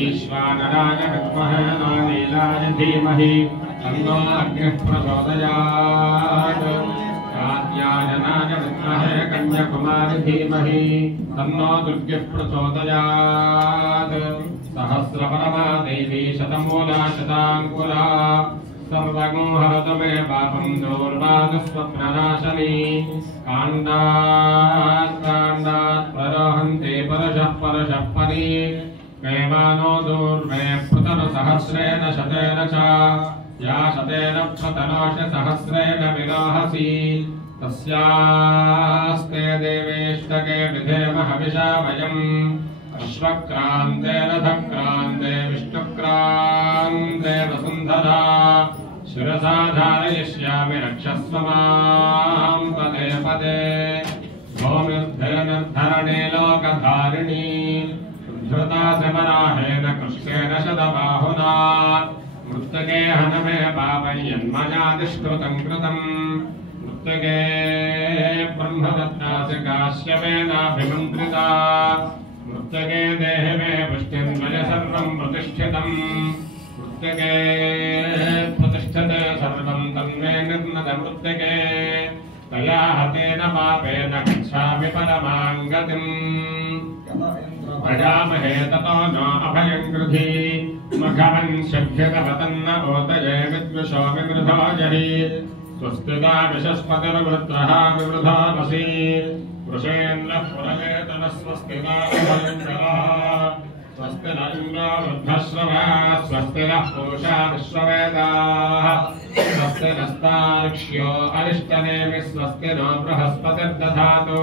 ऐश्वानराय विद्महे नीलाय धीमहि तन्नो अग्निः प्रचोदयात् कात्यायनाय विद्महे कन्याकुमारी धीमहि तन्नो दुर्गिः प्रचोदयात् सहस्रपरमा देवी शतमूला शताङ्कुरा सर्वगुंहरतु मे पापं दूर्वादुःस्वप्ननाशनी काण्डात् परोहन्ते परशः परी मेवानो दूर्वे पृतनसहस्रेण शतेन च या शतेन पृतनोष सहस्रेण विलोहसि तस्यास्ते देवेष्टके विधेम हविषा वयम् अश्वक्रान्ते रथक्रान्ते विष्णुक्रान्ते वसुन्धरा शिरसा धारयिष्यामि रक्षस्व मां पदे पदे भूमिर्धरणे लोकधारिणी धृता समराहेन कृष्णेन शतबाहुना मृत्तके हनमे पापयन्मयादिष्कृतं कृतम् मृत्तके ब्रह्मदत्तासि काश्यपेनाभिमन्त्रिता मृत्तके देहि मे पुष्टिन्मय सर्वं प्रतिष्ठितम् मृत्तके प्रतिष्ठते सर्वं तन्मे निर्नद मृत्तके तया हतेन पापेन गच्छामि परमां गतिम् प्रजामहे ततो न अभयं कृधि मघवन् शभ्यतवतन्न ओतये विद्विषो विवृधो जहि स्वस्तिदा विशस्पतिर्वृत्रः विवृधोऽसि वृषेन्द्रः पुरवेतनः स्वस्तिदा स्वस्ति न इन्द्रो वृद्धश्रवः स्वस्ति नः पूषा विश्ववेदाः स्वस्ति नस्तार्क्ष्यो अरिष्टनेमिः स्वस्ति नो बृहस्पतिर्दधातु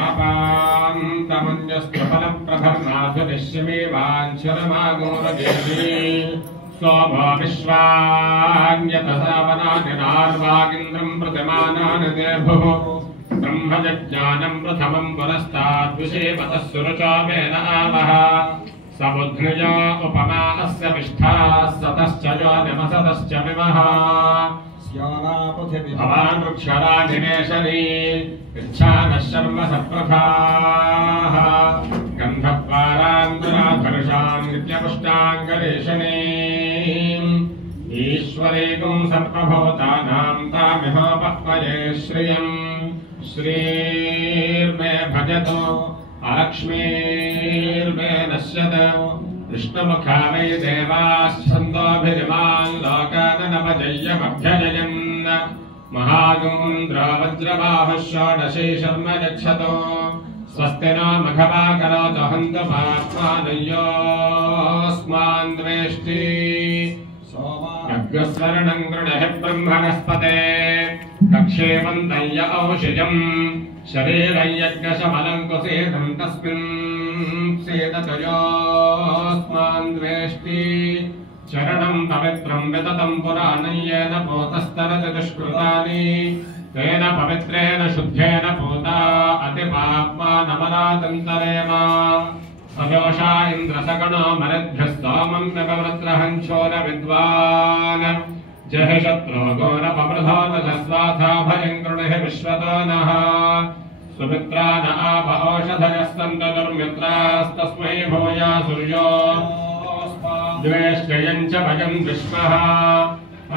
आपान्तमन्यस्त्रफलप्रभर्नाथुनिश्यमे वाञ्छनमागोरदेवी सोमो विश्वान्यतसावनानिनार्वागिन्द्रं प्रतिमानानि देभुः ब्रह्मजज्ञानं प्रथमं पुरस्ताद्विषेपतः सुरचामेन आवह समुद्रज उपमा अस्य विष्ठाः सतश्च यो नमसतश्च विमः भवान् वृक्षराजिनेशनी इच्छानः शर्म सप्रथाः गन्धद्वारान्तराधर्षान् नित्यपुष्टाङ्गरेशनी ईश्वरेकं सर्वभूतानां तामिहोपह्वये श्रियम् श्रीर्मे भजतो अलक्ष्मीर्मे नश्यतो विष्णुमुखा वै देवाश्छन्दोभिरिमान् लोकाननपजय्यमभ्यजयन् महागुन्द्रो वज्रबाहुः षोडशी शर्म यच्छतो स्वस्ति नो मघवा करोतु हन्तु पाप्मानयोऽस्मान् द्वेष्टि यज्ञस्वर्णं गृणहि ब्रह्मणस्पते कक्षेमन्तय्य औषिजम् शरीरं यज्ञशमलं कुसेदं तस्मिन् सेदतयोऽस्मान् द्वेष्टि चरणं पवित्रं विततं पुराणं येन पोतस्तरति दुष्कृतानि तेन पवित्रेण शुद्धेन पूता अतिपाप्मानमरातन्तरेम सजोषा इन्द्रसगणो मरुद्भ्यः सोमं नववृत्रहंसोर विद्वान् जहि शत्रो घोरपमृधो तजस्वाथा भयं कृणिः विश्वतो नः सुमित्रा न आप ओषधयस्तन्तु दुर्मित्रास्तस्मै भूया सूर्यो द्वेष्टयं च भयं विश्वः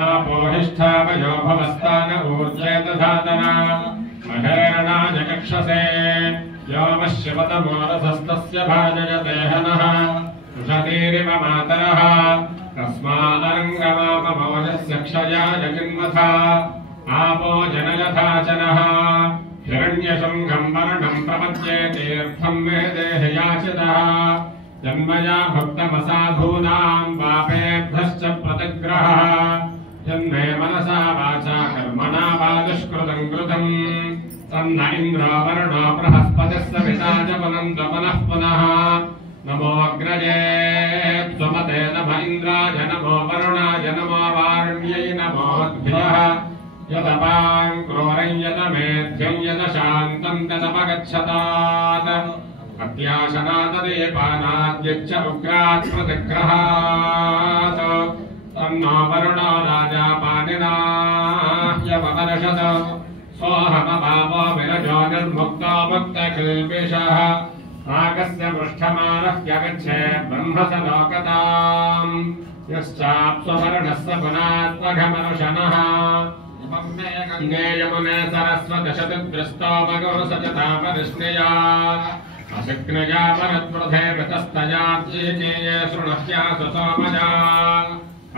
आपोहिष्ठा वयो भवस्तान ऊर्जे दधातना महेरणाय चक्षसे योमशिवतमोरसस्तस्य भाजयते हनः उषतीरिव मातरः तस्मादरङ्गमापमोजस्य क्षयाय किन्वथा आपो जनयथाचनः हिरण्यशृङ्गं वर्णं प्रपद्ये तीर्थं मे देहि याचितः जन्मया भक्तमसाधूनां पापेभ्यश्च प्रतिग्रहः जन्मे मनसा वाचा कर्मणा वा दुष्कृतं कृतम् तन्न इन्द्रो वर्णो बृहस्पतिः सविताजपनन्त पुनः पुनः नमो अग्रजे स्वमते नम इन्द्राय नमो वरुणाय नमो वारुण्यै नमोऽद्भ्यः यदपां क्रोरं यदमेध्यं यदशान्तं तदपगच्छतात् अत्याशनाददीपानाद्यच्च उग्रात् प्रतिग्रहात् तन्नो वरुणो राजा पाणिना ह्यपवर्षत सोऽहमपापो विरजो निर्मुक्तो मुक्तकिल्बिषः आगस्य पृष्ठमानः ह्यगच्छेत् ब्रह्मसलोकताम् यश्चाप्स्ववर्णस्य पुनात्मघमनुषणः गङ्गे यमुने सरस्वतशतद्रस्तोपगो सचतापरिष्णया अशक्नया परद्वृधे वृतस्तयार्चीचेये शृणह्या सुसोमजा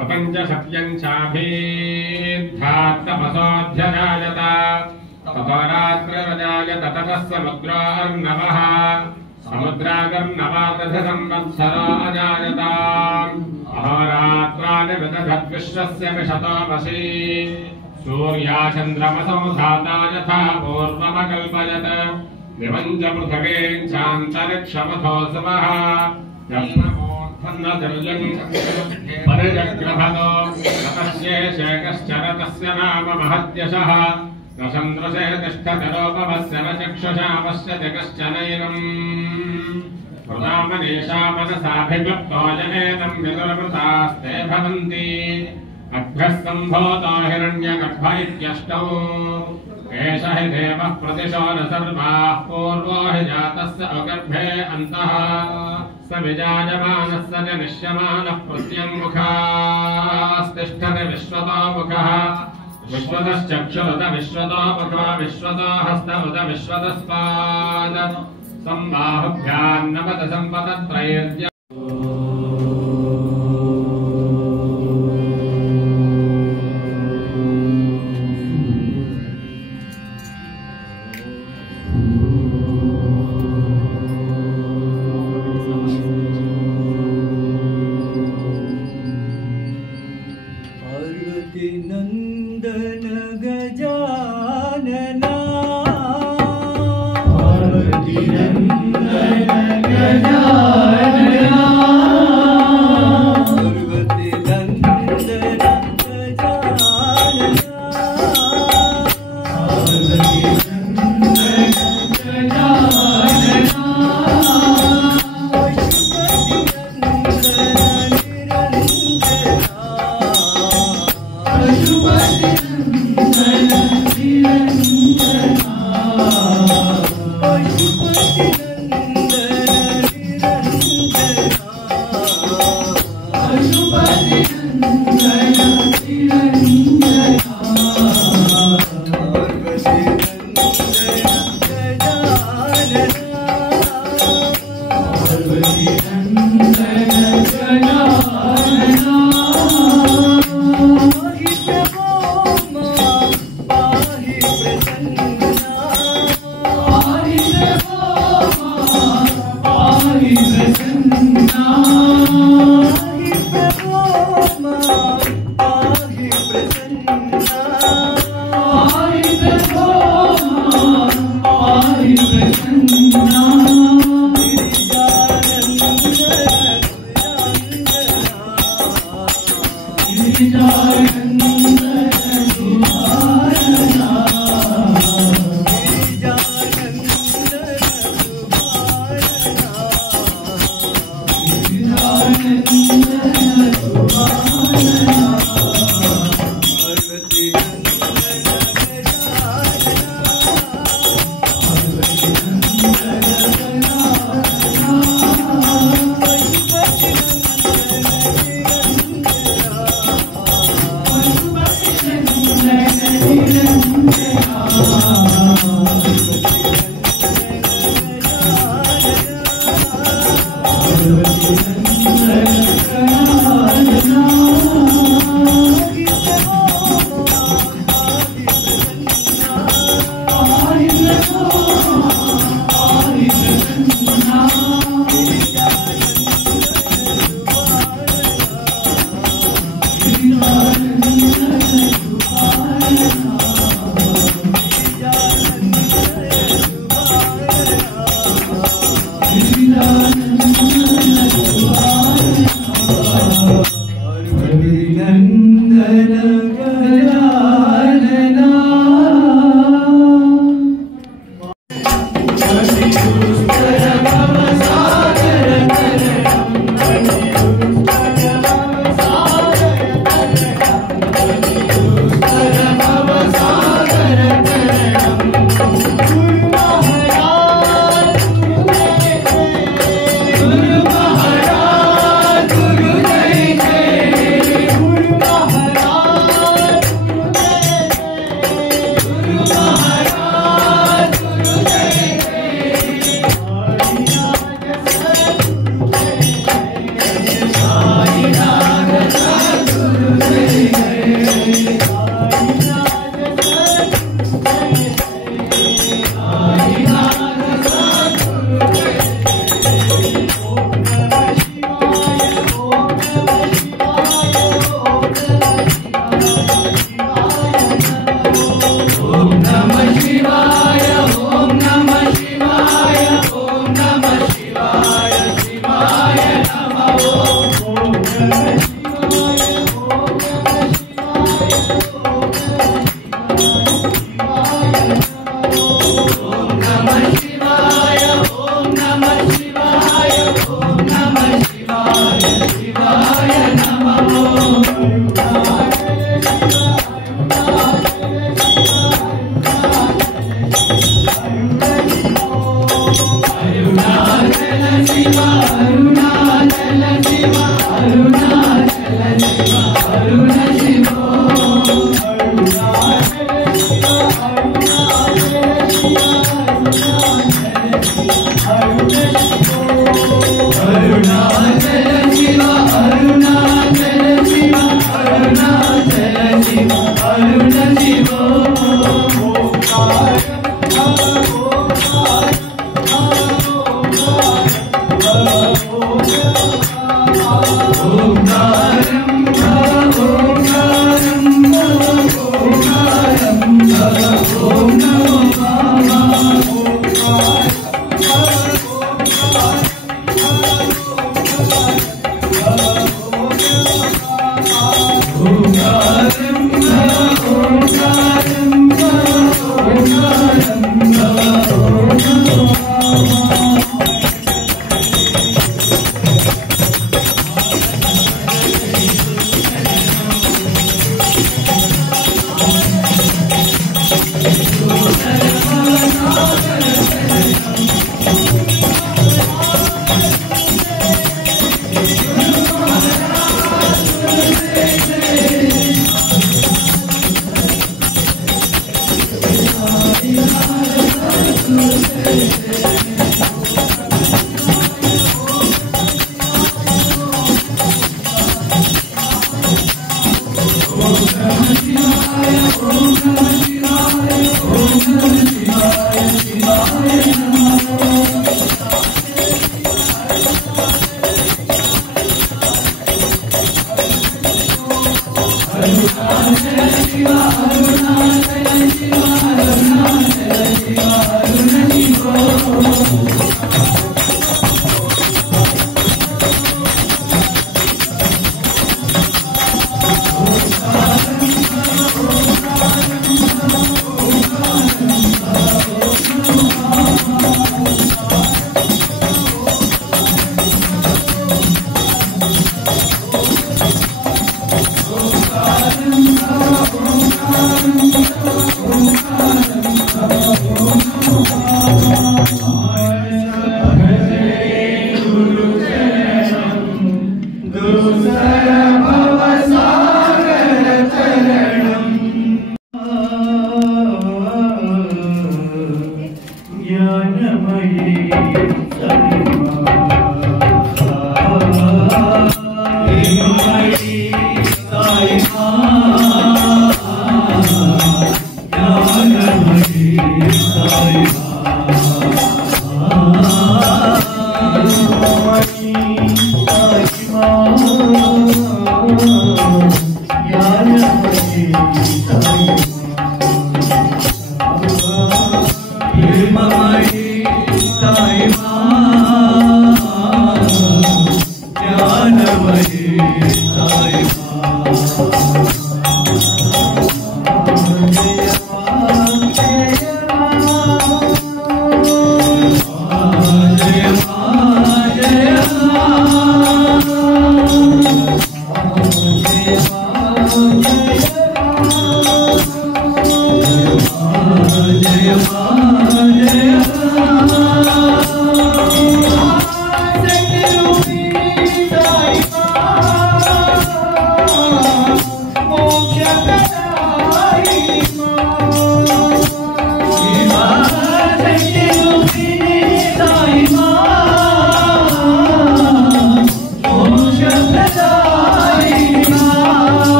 अपञ्चशत्यञ्चाभीद्धात्तपसोऽध्यजायत ततो रात्रिरजायत ततः समुद्रोऽर्णवः समुद्रागर्णवादधि संवत्सरो अजायत अहोरात्राणि विदधद्विश्वस्य विशतोपसि सूर्याचन्द्रमसौ धाता यथा पूर्वमकल्पयत् दिवञ्च पृथिवीं चान्तरिक्षमथो सुमः परिजग्रभतो ततस्येषे कश्चन तस्य नाम महद्यशः न सन्दृशे तिष्ठतिरोपभस्य न चक्षुषा पश्यति कश्चनैनम् प्रदामनीषा मनसाभिक्लप्तो यनेदं विदुर्वृतास्ते भवन्ति अभ्यः सम्भूतो हिरण्यगर्भ इत्यष्टौ एष हि देवः प्रतिशो न सर्वाः पूर्वो हि जातस्य अगर्भे अन्तः स विजायमानस्य च निश्यमानः प्रत्यङ्मुखास्तिष्ठति विश्वतो मुखः विश्वतश्चक्षुरुत विश्वतो मुखो विश्वतो हस्त उत विश्वतस्पाद सम्बाहुभ्यान्नपद सम्पदत्रैर्य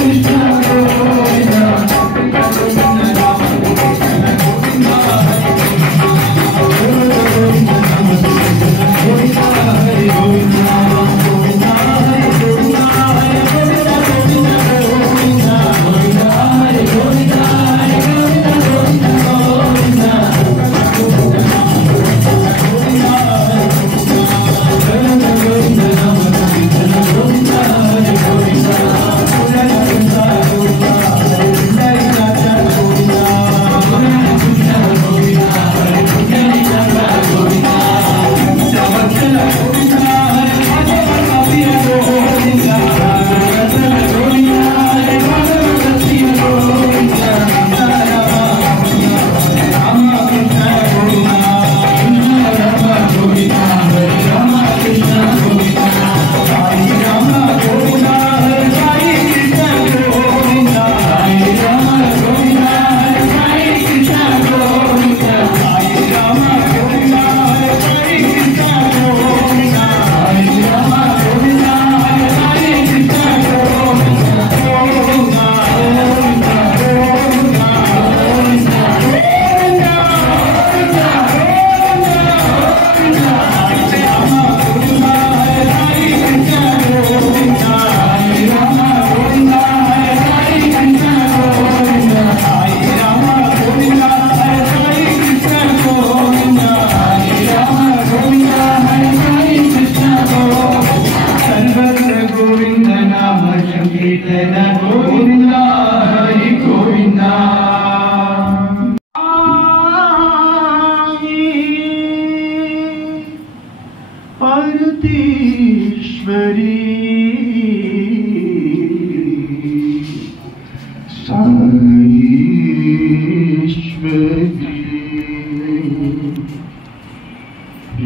Krishna आरतीश्वरी साईश्वरी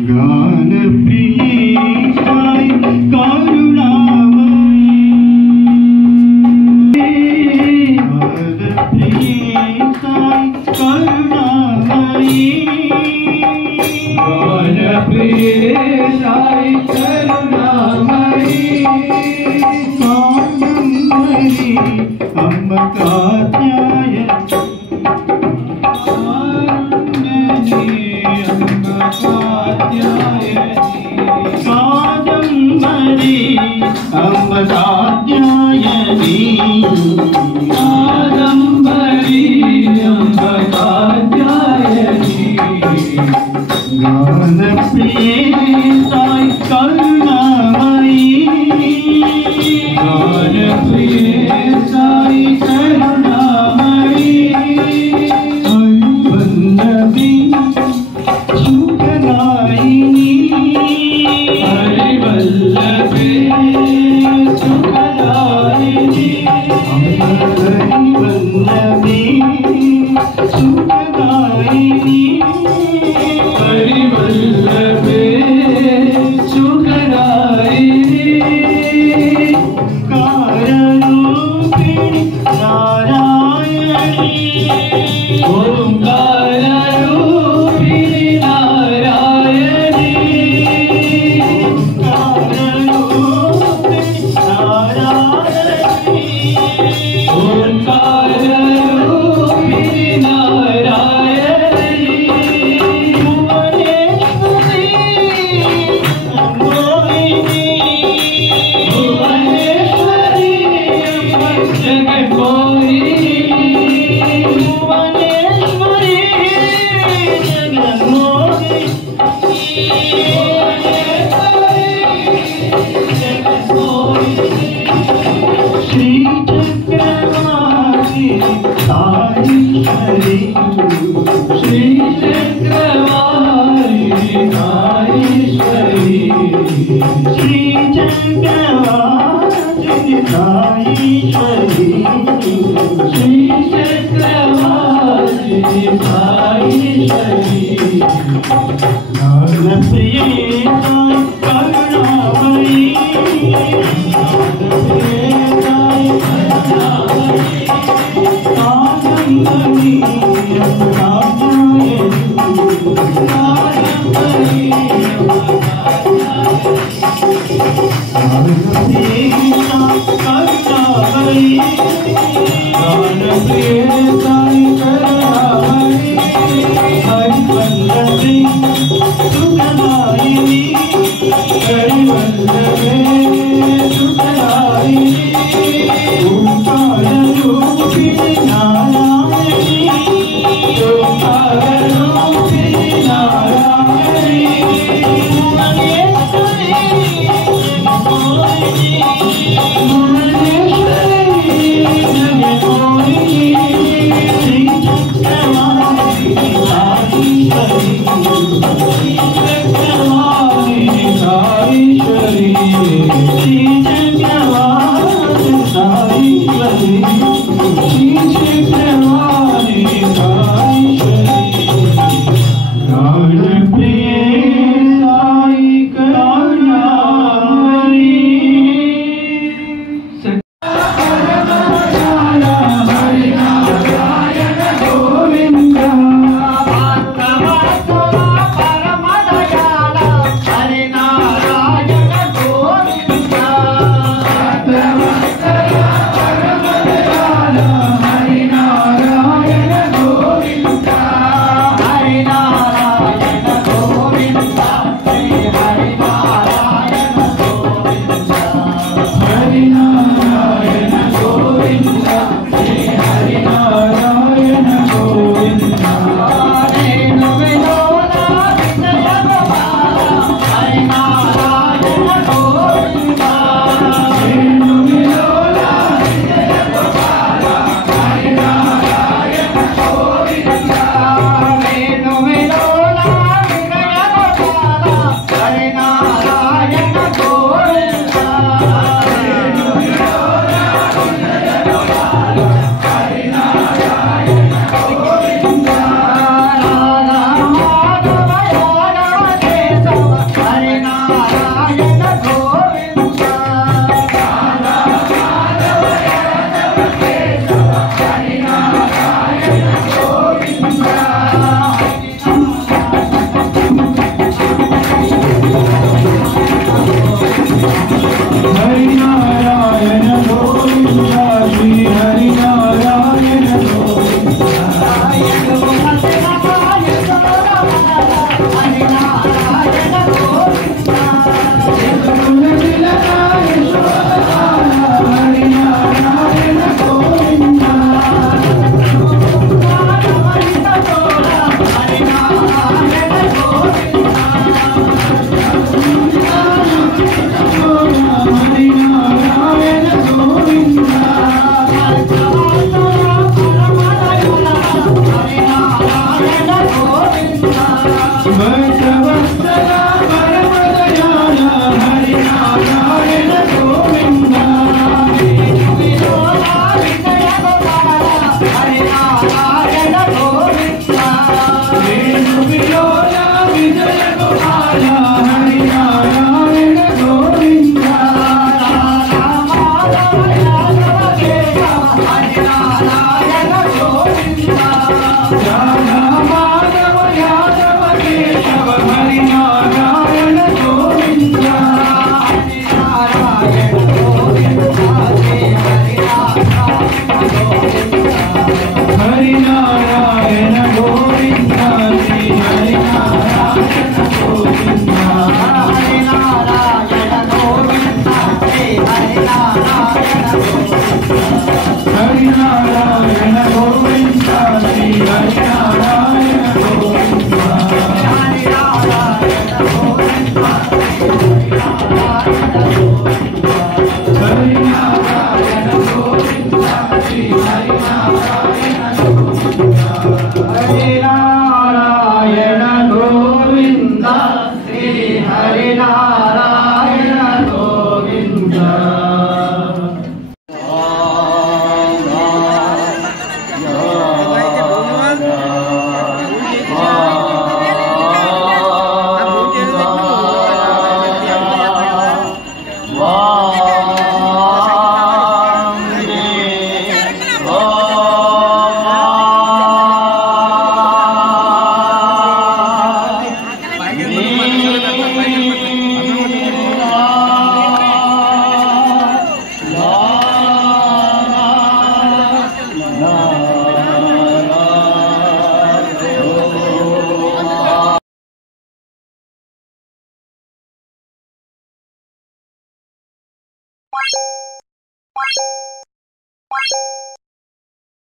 गानप्रिये साई करुणामयी गानप्रिये साई करुणामयी गानप्रिये साई करुणामयी कादम्बरी अम्ब कात्यायनी कादम्बरी अम्ब कात्यायनी कादम्बरी अम्ब कात्यायनी गानप्रिये साई करुणामयी गानप्रिये साई करुणामयी हरिवल्लभी सुखदायिनी हरिवल्लभी सुखदायिनी हरिवल्लभी सुखदायिनी हरिवल्लभे सुखदायिनी काररूपिणी नारायणी ओंकाररूपिणी नारायणी ओंकाररूपिणी नारायणी ओंकाररूपिणी नारायणी श्री चक्रवाली ताईश्वरी श्री चक्रवाली ताईश्वरी श्री चक्रवाली ताईश्वरी गानप्रिये साई करुणामयी गानप्रिये साई करुणामयी कादम्बरी